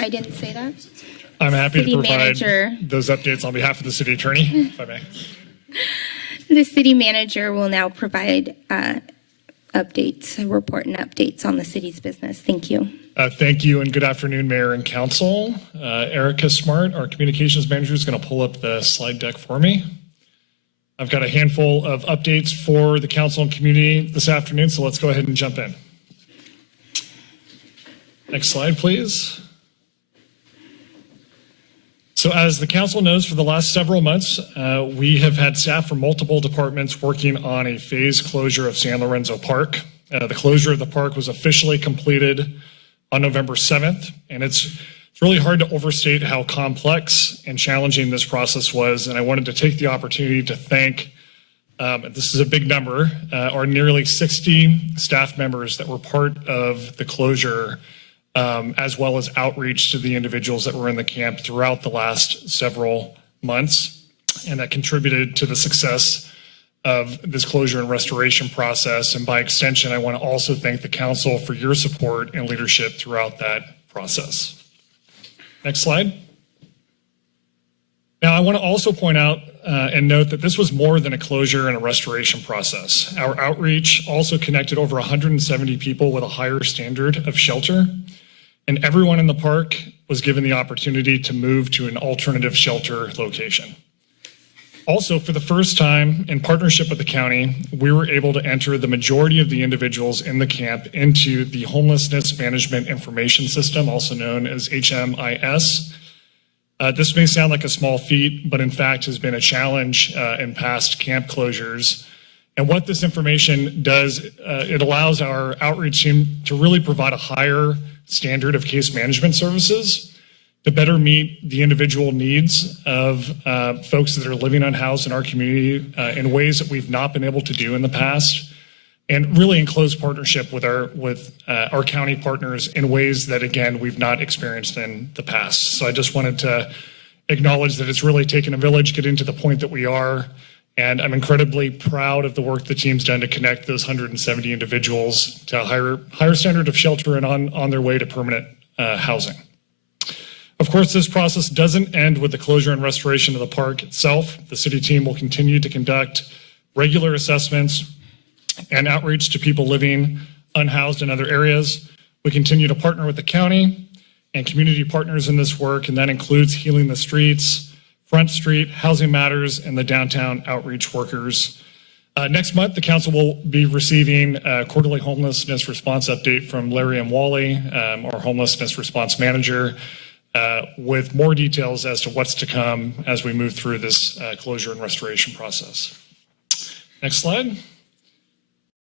I didn't say that. I'm happy City to provide manager. those updates on behalf of the city attorney, if I may. The city manager will now provide report and updates on the city's business. Thank you. Thank you, and good afternoon, Mayor and Council. Erica Smart, our communications manager, is going to pull up the slide deck for me. I've got a handful of updates for the council and community this afternoon, so let's go ahead and jump in. Next slide, please. So as the council knows, for the last several months, we have had staff from multiple departments working on a phased closure of San Lorenzo Park. The closure of the park was officially completed on November 7th, and it's really hard to overstate how complex and challenging this process was, and I wanted to take the opportunity to thank, this is a big number, our nearly 60 staff members that were part of the closure, as well as outreach to the individuals that were in the camp throughout the last several months, and that contributed to the success of this closure and restoration process. And by extension, I want to also thank the council for your support and leadership throughout that process. Next slide. Now, I want to also point out and note that this was more than a closure and a restoration process. Our outreach also connected over 170 people with a higher standard of shelter, and everyone in the park was given the opportunity to move to an alternative shelter location. Also, for the first time, in partnership with the county, we were able to enter the majority of the individuals in the camp into the Homelessness Management Information System, also known as HMIS. This may sound like a small feat, but in fact has been a challenge in past camp closures. And what this information does, it allows our outreach team to really provide a higher standard of case management services to better meet the individual needs of folks that are living unhoused in our community in ways that we've not been able to do in the past, and really in close partnership with our county partners in ways that, again, we've not experienced in the past. So I just wanted to acknowledge that it's really taken a village getting to the point that we are, and I'm incredibly proud of the work the team's done to connect those 170 individuals to a higher standard of shelter and on their way to permanent housing. Of course, this process doesn't end with the closure and restoration of the park itself. The city team will continue to conduct regular assessments and outreach to people living unhoused in other areas. We continue to partner with the county and community partners in this work, and that includes Healing the Streets, Front Street, Housing Matters, and the downtown outreach workers. Next month, the council will be receiving a quarterly homelessness response update from Larry M. Wally, our homelessness response manager, with more details as to what's to come as we move through this closure and restoration process. Next slide.